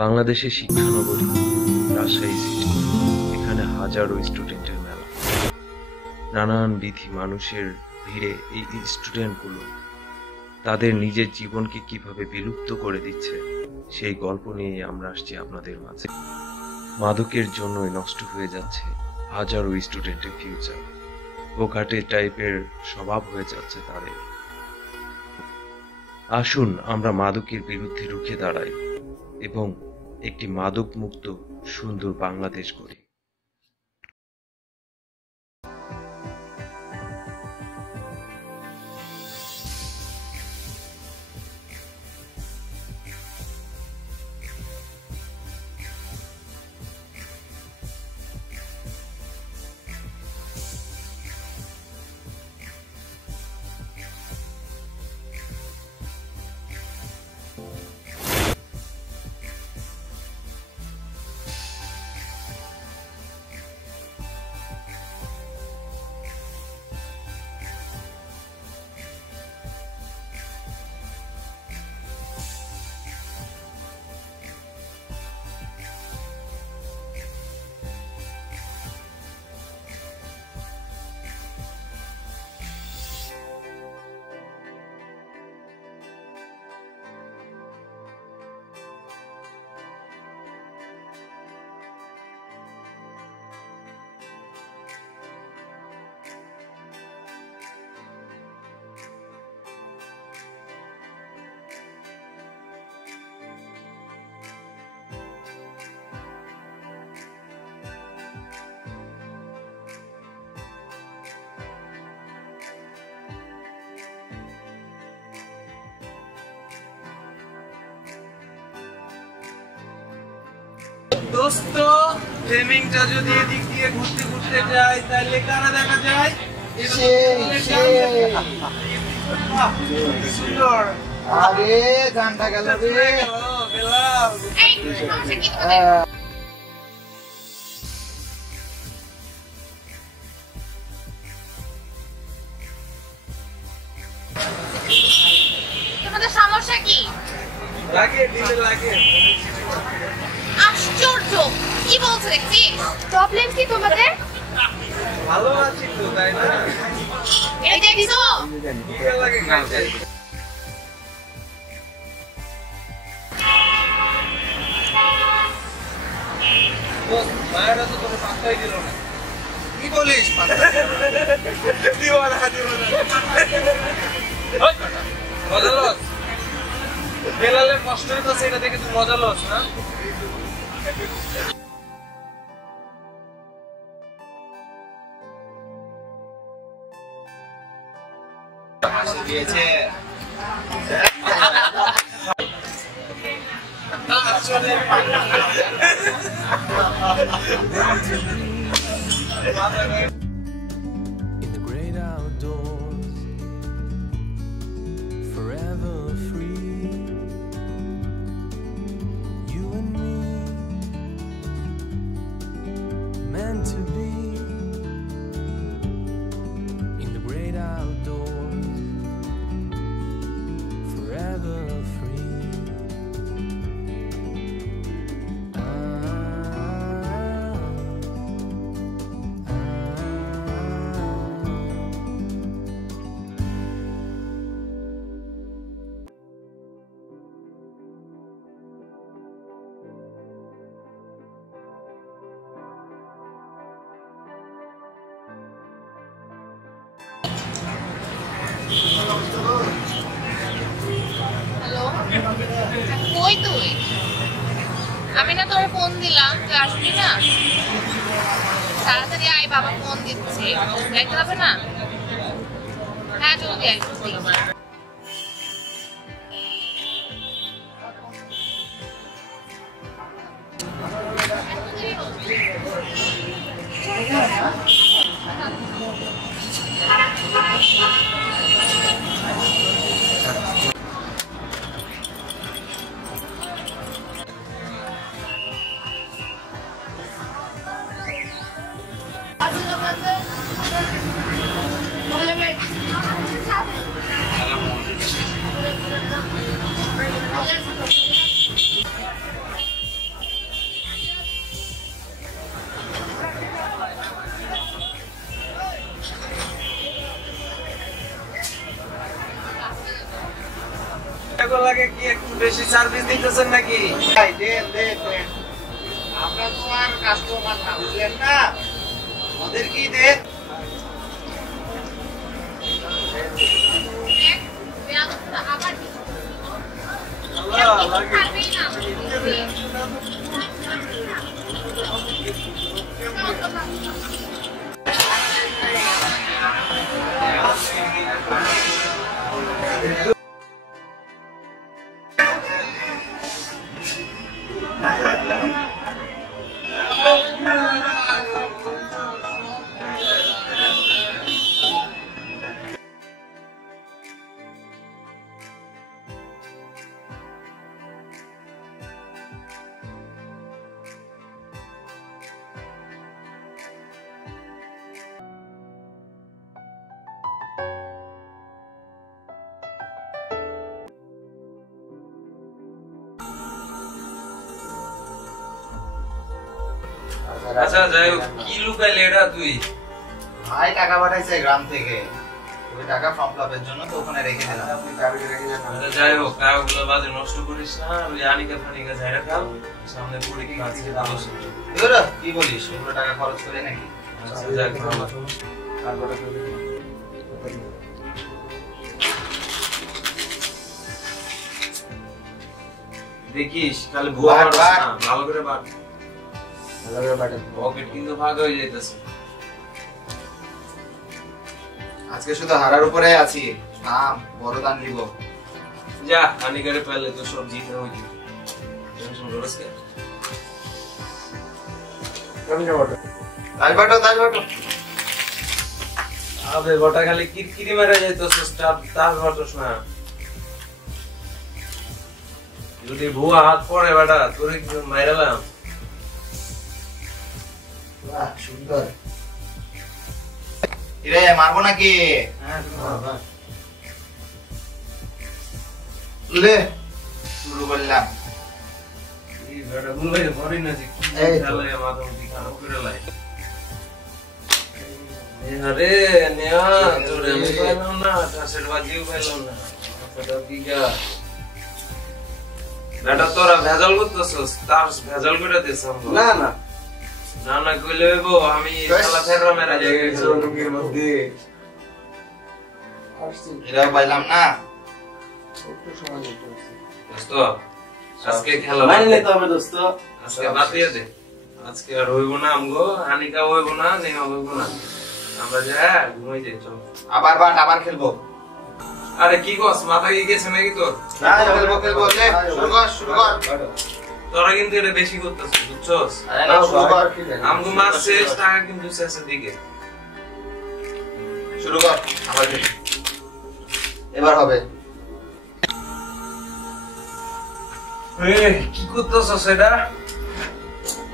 বাংলাদেশের শিক্ষানগরী রাজশাহী সিটি, এখানে হাজারো স্টুডেন্টের মেলা। নানান বিধি মানুষের ভিড়ে এই স্টুডেন্টগুলো তাদের নিজের জীবনকে কিভাবে বিলুপ্ত করে দিচ্ছে সেই গল্প নিয়ে আমরা আসছি আপনাদের মাঝে। মাদকের জন্যই নষ্ট হয়ে যাচ্ছে হাজারো স্টুডেন্টের ফিউচার। বোকাটে টাইপের স্বভাব হয়ে যাচ্ছে তাদের। আসুন আমরা মাদকের বিরুদ্ধে রুখে দাঁড়াই এবং একটি মাদক মুক্ত সুন্দর বাংলাদেশ গড়ি। দোস্ত, ফ্লেমিংটা যদি এদিক দিয়ে ঘুরতে ঘুরতে যায় তাহলে কারা দেখা যায়? সুন্দর। আরে গানটা গেল রে। তোমাদের সমস্যা কি? লাগে দিলে লাগে। আশ্চর্য, কি বলছো দেখছি? প্রবলেম কি তোমাদের? ভালো আছি তো, তাই না? এই দেখছো? ভালো লাগে গাইতে। দোস্ত, মায়েরা তো তোর পাত্তাই দিল না। কি বলিস? দিও না, দিও না। মজা লস? বেলালের কষ্ট হইতেছে, এটা দেখে তুই মজা লস না? হাসি দিয়েছে। আসলে In the great outdoors, forever free, you and me, meant to be. In the great outdoors, forever free. Hello, কই তুই? আমি না তোর ফোন দিলাম, তুই আসবি না? তাড়াতাড়ি আয়, বাবা ফোন দিচ্ছে। যাইতে হবে না? হ্যাঁ, জলদি আসছি। লাগে কি একটু বেশি সার্ভিস দিতেছেন নাকি? ভাই দেন দেন দেন। আমরা তো আর কাস্টমার না, বুঝলেন না? ওদের কি দেন? দেখ, বেয়াদবটা আবার কিছু আল্লাহ লাগে। পারবেই না। আচ্ছা যাই হোক, কি লুকাইলে এটা তুই? ভাই টাকা পাঠাইছে গ্রাম থেকে, ওই টাকা ফর্ম ফিলাপের জন্য, তো ওখানে রেখে দিলাম। আচ্ছা যাই হোক, টাকাগুলো বাজে নষ্ট করিস না। ওই আনিকা ফানিকা যাই রাখাল, সামনে পরীক্ষা আছে। এগুলো কি বলিস, ওগুলো টাকা খরচ করে নাকি? আচ্ছা যাক ভালো। দেখিস তাহলে ভুয়া বার, মারস বার। না, ভালো করে বাট। পকেট কিন্তু ভাগ হয়ে যাইতেছে। আজকে শুধু হারার উপরে আছি, নাম বড় দান নিব। যা আনিকারে পেলে তো সব জিতে হইছে। টেনশন করিস কেন? তাই বাটো তাই বাটো। আবে গোটা খালি কিরকিরি মেরে যাইতেছ, স্টাফ তার ঘটস না। যদি ভুয়া হাত পড়ে বেটা, তোরে কি মাইরালাম? বাহ সুন্দর। ইরে মারবো নাকি? লে শুরু করলাম। এই বেটা গুলাই ভরি না যে কি এই তো। খেলে মাথা মুখি খারাপ করে লাই। আরে নেয়া তোরে আমি পাইলাম না, ঠাসের বাজিও পাইলাম না। কথা কি গা? বেটা তোরা ভেজাল করতেছস, তার ভেজাল করে দিস আমরা। না না না না কইলে গো আমি শালা ফেররা মেরা যাই গেছি। রঙের মধ্যে এরাও পাইলাম না। একটু সময় নিতে হচ্ছে। দোস্ত আজকে খেলা মাইনে বাদ দে। নিতে হবে দোস্ত। আজকে বাদ দিয়ে দে। আজকে আর হইব না আমগো, আনিকা হইব না, নেওয়া হইব না। আমরা যা ঘুমাই যাই চল। আবার বাট আবার খেলবো। আরে কি কস, মাথা কি গেছে নাকি তোর? খেলবো খেলবো লে শুরু কর শুরু কর। তোরা কিন্তু এটা বেশি করতেছিস, বুঝছস? আরে না শুরু কর। আমগো মাস শেষ, টাকা কিন্তু শেষের দিকে। শুরু কর আবার খেল। এবার হবে। কি করতেছস এটা?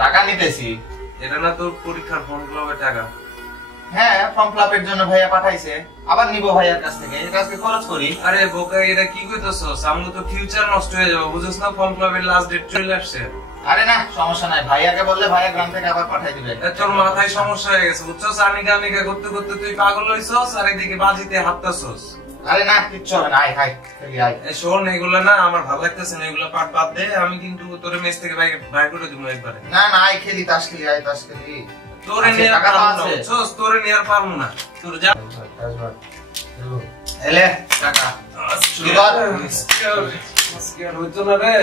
টাকা নিতেছি। এটা না তোর পরীক্ষার ফর্ম ফিলাপের টাকা? হ্যাঁ ফর্ম ফিলাপের জন্য ভাইয়া পাঠাইছে, আবার নিব ভাইয়ার কাছ থেকে, এটা আজকে খরচ করি। আরে বোকা, এটা কি কইতেছস? আমগো তো ফিউচার নষ্ট হয়ে যাবে, বুঝছস না? ফর্ম ফিলাপের লাস্ট ডেট চলে আসছে। আরে না সমস্যা নাই, ভাইয়াকে বললে ভাইয়া গ্রাম থেকে আবার পাঠাই দিবে। এ তোর মাথায় সমস্যা হয়ে গেছে, বুঝছস? আনিকা আনিকা করতে করতে তুই পাগল হইছস, আর এদিকে বাজিতে হাঁটতাছস। আরে না কিচ্ছু হবে না, আয় হাই খেলি আয়। এ শোন, এগুলা না আমার ভালো লাগতেছে না, এগুলা পাট বাদ দে। আমি কিন্তু তোর মেস থেকে বাইর করে দিব একবারে। না না আয় খেলি, তাস খেলি, আয় তাস খেলি। তোরে আছে, নিয়ে আর টাকা তো পারবো না, আছে। বুঝছস? তোরে নিয়ে আর পারবো না। তোর যা এলে টাকা শুরু কর। আজকে আর হইতো না রে।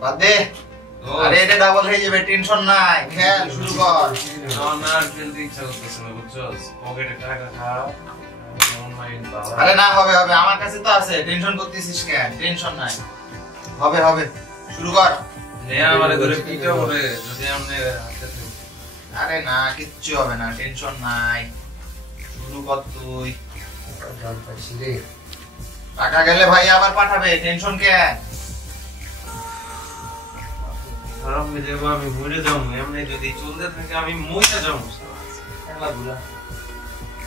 বাদ দে। আরে এটা ডাবল হয়ে যাবে, টেনশন নাই, খেল শুরু কর। আমার না আর খেলতে ইচ্ছা করতেছে না, বুঝছস? পকেটে টাকা খাও, অনলাইন পাওয়া। আরে না হবে হবে, আমার কাছে তো আছে, টেনশন করতেছিস কেন? টেনশন নাই, হবে হবে শুরু কর। নে আমারে ধরে পিটা করে যদি আমনে হাতে থাকে। আরে না কিচ্ছু হবে না, টেনশন নাই, শুরু কর তুই। টাকা গেলে ভাই আবার পাঠাবে, টেনশন কেন? খারাপ হয়ে যাবো, আমি মরে যাবো। এমনি যদি চলতে থাকে আমি মরে যাবো। খেলাধুলা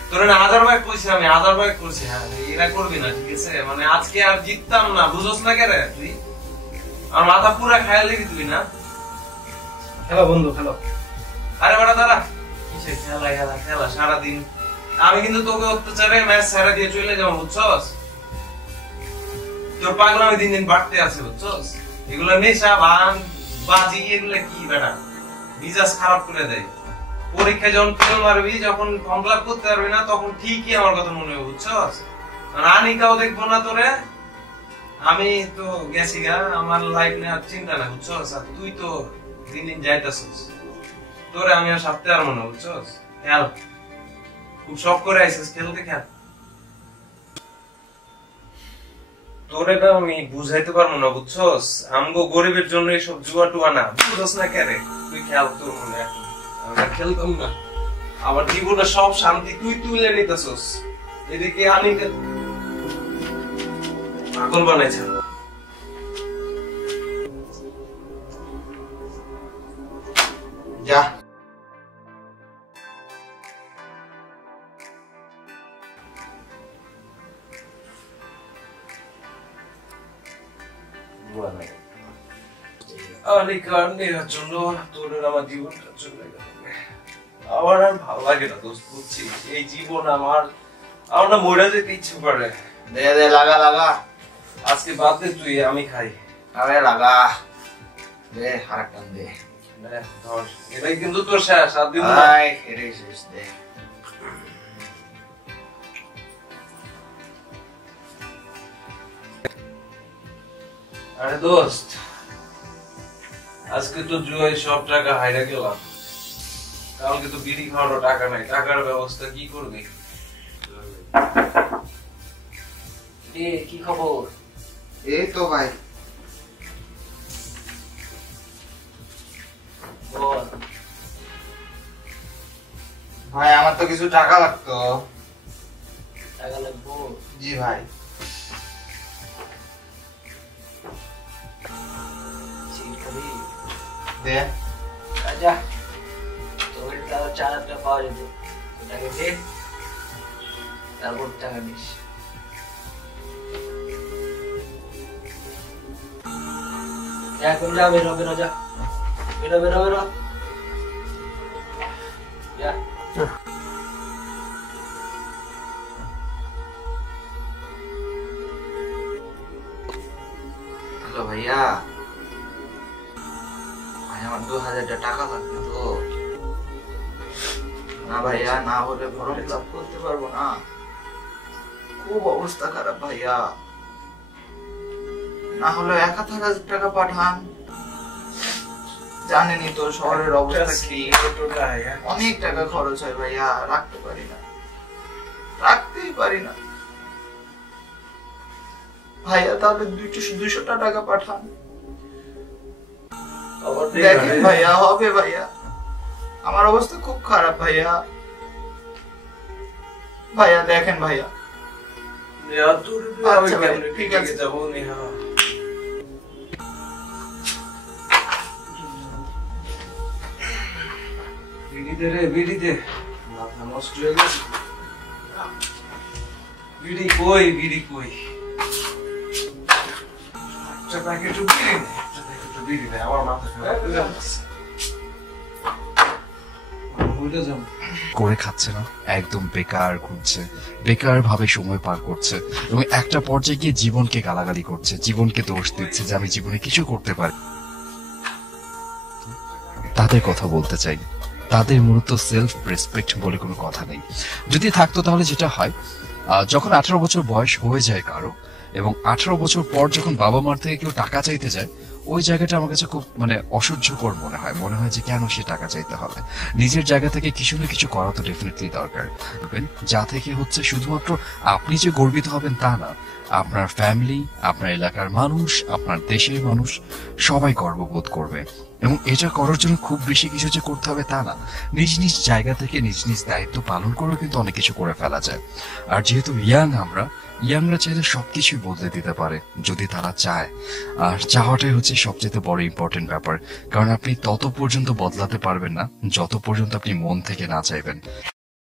তোর না 1000 বাইক কইছি, আমি 1000 বাইক করছি। হ্যাঁ এরা করবি না, ঠিক আছে? মানে আজকে আর জিততাম না, বুঝছস না কেরে তুই? আমার মাথা পুরা খায়াল দিবি তুই না? খেলো বন্ধু খেলো। আরে বেটা দাঁড়া, কিসের খেলা খেলা খেলা সারাদিন? আমি কিন্তু তোকে অত্যাচারে ম্যাচ ছেড়ে দিয়ে চলে যাবো, বুঝছস? তোর পাগলামি দিন দিন বাড়তে আছে বুঝছস? এগুলো নেশা ভান বাজি এগুলো কি বেটা মিজাজ খারাপ করে দেয়। পরীক্ষা যখন ফেল মারবি, যখন ফর্ম ফিল আপ করতে পারবি না, তখন ঠিকই আমার কথা মনে হবে বুঝছস? আনিকাও দেখবো না তোরে, আমি তো গেছি গা, আমার লাইফ নিয়ে আর চিন্তা না বুঝছস? আর তুই তো দিন দিন যাইতাছিস, তোরে আমি আর সাথে আর মনে বুঝছস? খেয়াল খুব শখ করে আইসিস, খেলতে খেয়াল। তোরে না আমি বুঝাইতে পারবো না বুঝছস? আমগো গরিবের জন্য এসব জুয়া টুয়া না, বুঝছস না কেন? তুই খেয়াল, তোর মনে এখন আমরা খেলতাম না, আমার জীবনে সব শান্তি তুই তুলে নিতেছস, এদিকে আমি পাগল বানাইছে। যা আনিকার নেওয়ার জন্য তোর আমার জীবনটা চলে গেল। আমার আর ভালো লাগে না দোস্ত, বুঝছি এই জীবন আমার না মরে যেতে ইচ্ছে করে। দে দে লাগা লাগা, আজকে বাদ দে তুই, আমি খাই। আরে লাগা দে, আরেকটা দে। ধর, এটাই কিন্তু তোর শেষ, আর দিন না। আয় এটাই শেষ, দে। আরে দোস্ত, আজকে তো জুয়ায় সব টাকা হাইরা গেলাম, কালকে তো বিড়ি খাওয়ারও টাকা নাই, টাকার ব্যবস্থা কি করবি? কি খবর? এই তো ভাই, বল। ভাই আমার তো কিছু টাকা লাগতো। টাকা লাগবো? জি ভাই। দে। যা, তোর টাকা 4,000 টাকা পাওয়া যেত, ওটাকে দে, তারপর টাকা নিস। এখন যা, বেরো বেরো, যা বেরো বেরো বেরো, যা। হ্যালো ভাইয়া, ভাই আমার 2,000 টাকা লাগবে তো। না ভাইয়া, না হলে ফর্ম ফিল আপ করতে পারবো না, খুব অবস্থা খারাপ ভাইয়া। না হলে 1,000 টাকা পাঠান, জানেনই তো শহরের অবস্থা কি, অনেক টাকা খরচ হয় ভাইয়া, রাখতে পারি না, রাখতেই পারি না ভাইয়া। তাহলে 200 টাকা পাঠান, দেখেন ভাইয়া, হবে ভাইয়া, আমার অবস্থা খুব খারাপ ভাইয়া, ভাইয়া দেখেন ভাইয়া। আচ্ছা ভাই, ঠিক আছে। যাবো নেহা। বিড়ি দে রে, বিড়ি দে, মাথা নষ্ট হয়ে গেছে। বিড়ি কই, বিড়ি কই? একটা প্যাকেট বিড়ি দে, একটা প্যাকেট বিড়ি দে, আমার মাথা খারাপ হয়ে যাচ্ছে। ভুলে যাবো। করে খাচ্ছে না, একদম বেকার ঘুরছে, বেকার ভাবে সময় পার করছে এবং একটা পর্যায়ে গিয়ে জীবনকে গালাগালি করছে, জীবনকে দোষ দিচ্ছে যে আমি জীবনে কিছু করতে পারি। তাদের কথা বলতে চাই, তাদের মূলত সেলফ রেসপেক্ট বলে কোনো কথা নেই। যদি থাকতো তাহলে যেটা হয়, যখন 18 বছর বয়স হয়ে যায় কারো এবং 18 বছর পর যখন বাবা মার থেকে কেউ টাকা চাইতে যায়, ওই জায়গাটা আমার কাছে খুব অসহ্যকর মনে হয় যে কেন সে টাকা চাইতে হবে। নিজের জায়গা থেকে কিছু না কিছু করা তো ডেফিনেটলি দরকার, যা থেকে হচ্ছে শুধুমাত্র আপনি যে গর্বিত হবেন তা না, আপনার ফ্যামিলি, আপনার এলাকার মানুষ, আপনার দেশের মানুষ সবাই গর্ববোধ করবে। এবং এটা করার জন্য খুব বেশি কিছু যে করতে হবে তা না, নিজ নিজ জায়গা থেকে নিজ নিজ দায়িত্ব পালন করেও কিন্তু অনেক কিছু করে ফেলা যায়। আর যেহেতু ইয়াংরা চাইলে সবকিছুই বদলে দিতে পারে যদি তারা চায়, আর চাওয়াটাই হচ্ছে সবচেয়ে বড় ইম্পর্টেন্ট ব্যাপার। কারণ আপনি তত পর্যন্ত বদলাতে পারবেন না যত পর্যন্ত আপনি মন থেকে না চাইবেন।